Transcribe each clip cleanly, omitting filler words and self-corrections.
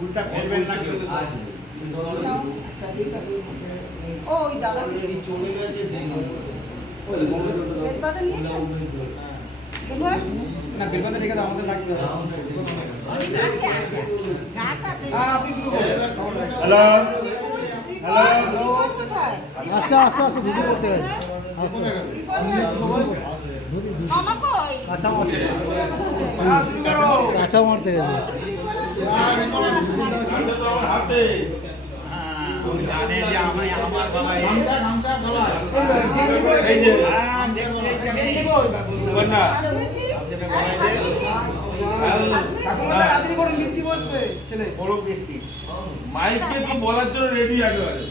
উল্টা ফেলবেন না কেউ। ওই দাদা চলে গেছে বেলপাতা নিয়েছেন না বেলপাতা রেখে দাও, আমাদের লাগবে। আপনি শুরু করুন। হ্যালো হ্যালো কোথায়? আচ্ছা আচ্ছা আচ্ছা দিদি করতে গেছে মামা কই? কাঁচা মারতে গেছে জানে যে আমার বাবা এই যে মাইকে কি বলার জন্য রেডি একেবারে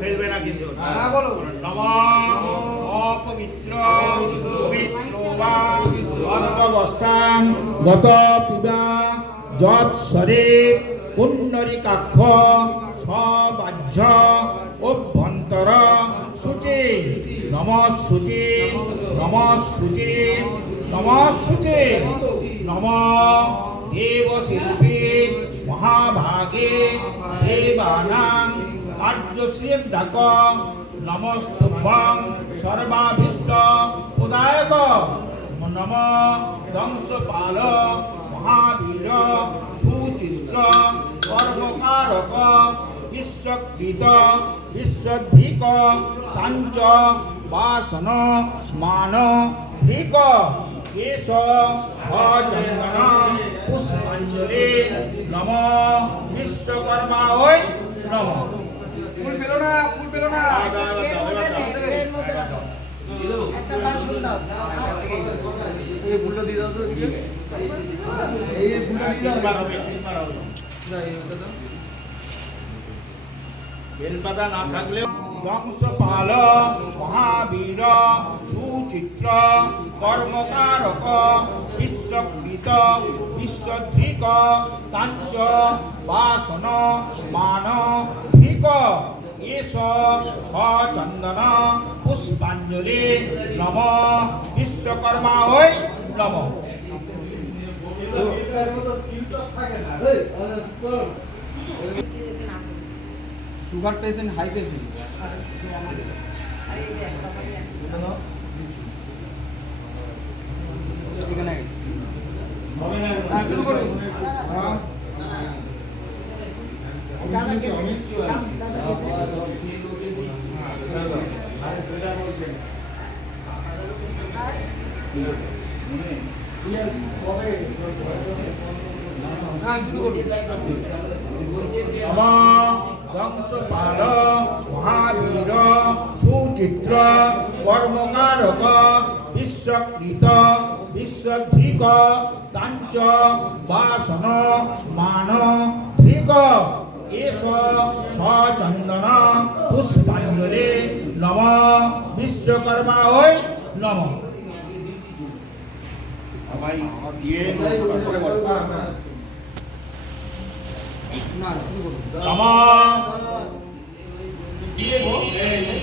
ফেলবে না কিন্তু অবস্থান গত পিবা যৎ শরে পুণ্ডরিকাক্ষ সবাহ্য অভ্যন্তর শুচি নমঃ শুচি নমঃ শুচি নমঃ শুচি নম দেব শিল্পী মহাভাগে দেবানাং কার্যসিদ্ধাক নমস্তুভ্যং সর্বাভীষ্ট উদায়ক নম দংশপাল মহাবীর সুচিত্র কর্মকারক বিশ্বকৃত বিশ্বধিক সাঞ্চ বাসন মান ধিক কেশ সচন্দন পুষ্পাঞ্জলি নম বিশ্বকর্মা ওই নম। ফুল পেলো না, ফুল পেলো না। এই ফুলটা দিয়ে দাও তো এই ফুলটা দিয়ে দাও বেলপাতা না থাকলেও বংশপাল মহাবীর সুচিত্র কর্মকারক বিশ্বকৃত বিশ্বধিক কাঞ্চ বাসন মান ধিক এষ সচন্দন পুষ্পাঞ্জলি নম বিশ্বকর্মা ওই নম। সুগার পেশেন্ট হাই পেশেন্ট এখানে শুরু করুন। বংশপাল মহাবীর সুচিত্র কর্মকারক বিশ্বকৃত বিশ্বধিক কাঞ্চ বাসন মান ধিক এষ সচন্দন পুষ্পাঞ্জলি নম বিশ্বকর্মা ওই নম।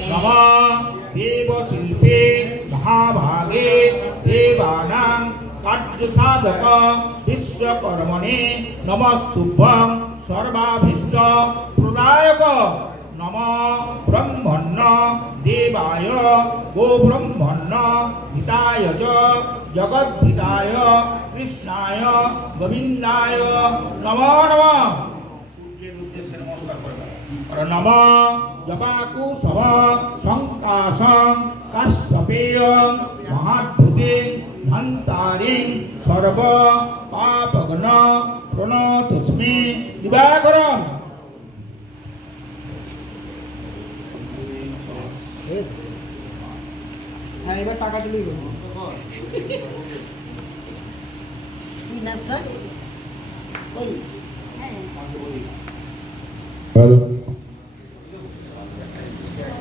নম দেব শিল্পে মহাভাগে দেবানাং কার্য সাধক বিশ্বকর্মণে নমস্তুভ্যং সর্বাভীষ্ট প্রদায়ক নম ব্রহ্মণ্য দেবায় গো ব্রহ্মণ্য হিতায় চ জগদ্ধিতায় কৃষ্ণায় গোবিন্দায় নমো নমঃ। সূর্যের উদ্দেশ্যে নমস্কার করবেন। আর নম জপাকুসম সংকাশং কাশ্যপেয় মহাদ্ভুতে ধন্তারিং সর্ব পাপগ্ন প্রণতস্মি দিবাকরম। হ্যাঁ এবার টাকা দিলেই হলো। তুই নাচ না? ওই Hello.